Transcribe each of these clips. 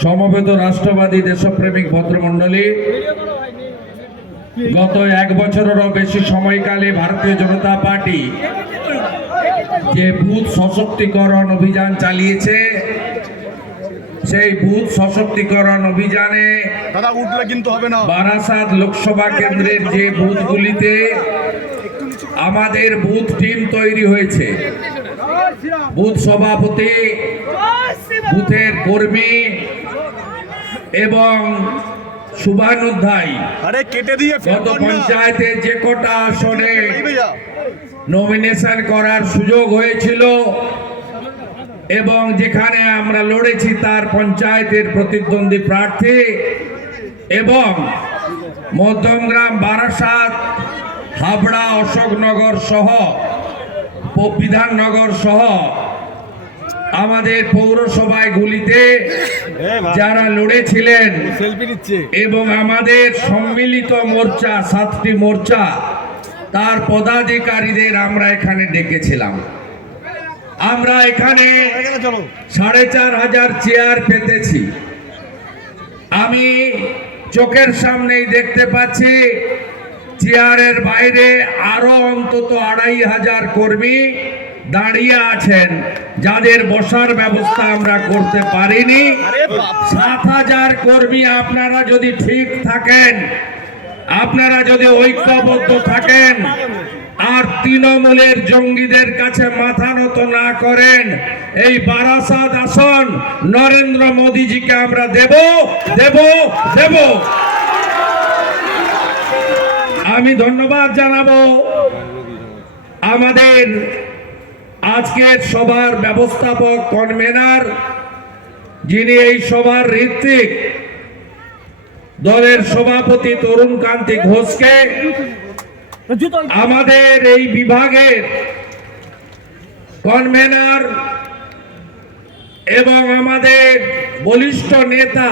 সমবেত রাষ্ট্রবাদী দেশপ্রেমিক ভদ্রমণ্ডলী গত এক বছরেরও বেশি সময়কালে ভারতীয় জনতা পার্টি যে বুথ সশক্তিকরণ অভিযান চালিয়েছে সেই বুথ সশক্তিকরণ অভিযানে দাদা উঠলে কিন্তু হবে না। বারাসাত লোকসভা কেন্দ্রের যে বুথগুলিতে আমাদের বুথ টিম তৈরি হয়েছে। বুথ সভাপতি বুথের কর্মী এবং শুভানুধ্যায়ী। গত পঞ্চায়েতে যে কটা আসনে নমিনেশন করার সুযোগ হয়েছিল এবং যেখানে আমরা লড়েছি তার পঞ্চায়েতের প্রতিদ্বন্দ্বী প্রার্থী এবং মধ্যমগ্রাম বারাসাত হাবড়া অশোকনগর সহ বিধাননগর সহ আমাদের পৌরসভায় গুলিতে যারা লড়েছিলেন এবং আমাদের সম্মিলিত মোর্চা সাতটি মোর্চা তার পদাধিকারীদের আমরা এখানে ডেকেছিলাম। আমরা এখানে সাড়ে চার হাজার চেয়ার পেতেছি। আমি চোখের সামনেই দেখতে পাচ্ছি চেয়ারের বাইরে আরও অন্তত আড়াই হাজার কর্মী দাঁড়িয়ে আছেন যাদের বসার ব্যবস্থা আমরা করতে পারিনি। সাত হাজার কর্মী আপনারা যদি ঠিক থাকেন আপনারা যদি ঐক্যবদ্ধ থাকেন আর তৃণমূলের জঙ্গিদের কাছে মাথা নত না করেন এই বারাসাত আসন নরেন্দ্র মোদীজিকে আমরা দেব দেব দেব। আমি ধন্যবাদ জানাব আমাদের আজকের সভার ব্যবস্থাপক কনভেনার, যিনি এই সভার ঋত্বিক, দলের সভাপতি তরুণ কান্তি ঘোষকে, আমাদের এই বিভাগের কনভেনার এবং আমাদের বলিষ্ঠ নেতা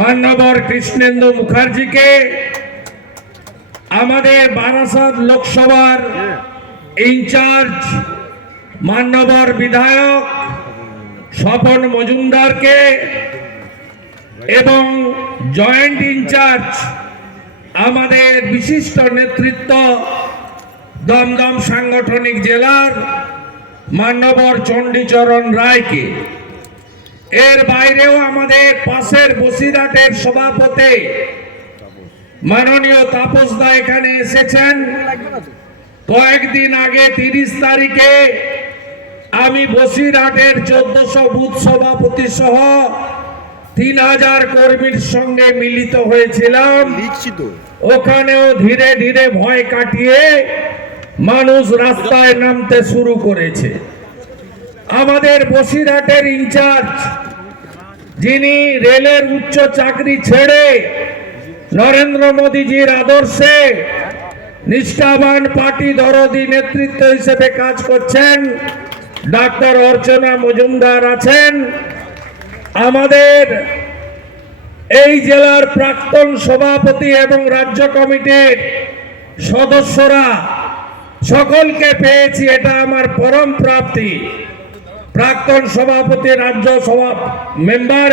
মান্যবর কৃষ্ণেন্দু মুখার্জিকে আমাদের বারাসাত লোকসভার ইনচার্জ মান্যবর বিধায়ক স্বপন মজুমদারকে এবং জয়েন্ট ইনচার্জ আমাদের বিশিষ্ট নেতৃত্ব দমদম সাংগঠনিক জেলার মান্যবর চণ্ডীচরণ রায়কে। এর বাইরেও আমাদের পাশের বসিরহাটের সভাপতি মাননীয় তাপস দা এখানে এসেছেন। কয়েকদিন আগে তিরিশ তারিখে আমি বসিরহাটের চোদ্দশো বুথ সভাপতি সহ তিন হাজার কর্মীর সঙ্গে মিলিত হয়েছিলাম। ওখানেও ধীরে ধীরে ভয় কাটিয়ে মানুষ রাস্তায় নামতে শুরু করেছে। আমাদের বসিরহাটের ইনচার্জ যিনি রেলের উচ্চ চাকরি ছেড়ে নরেন্দ্র মোদীজির আদর্শে নিষ্ঠাবান পার্টি দরদি নেতৃত্ব হিসেবে কাজ করছেন ডাক্তার অর্চনা মজুমদার আছেন। আমাদের এই জেলার প্রাক্তন সভাপতি এবং রাজ্য কমিটির সদস্যরা সকলকে পেয়েছি, এটা আমার পরম প্রাপ্তি। প্রাক্তন সভাপতি, রাজ্য সভা মেম্বার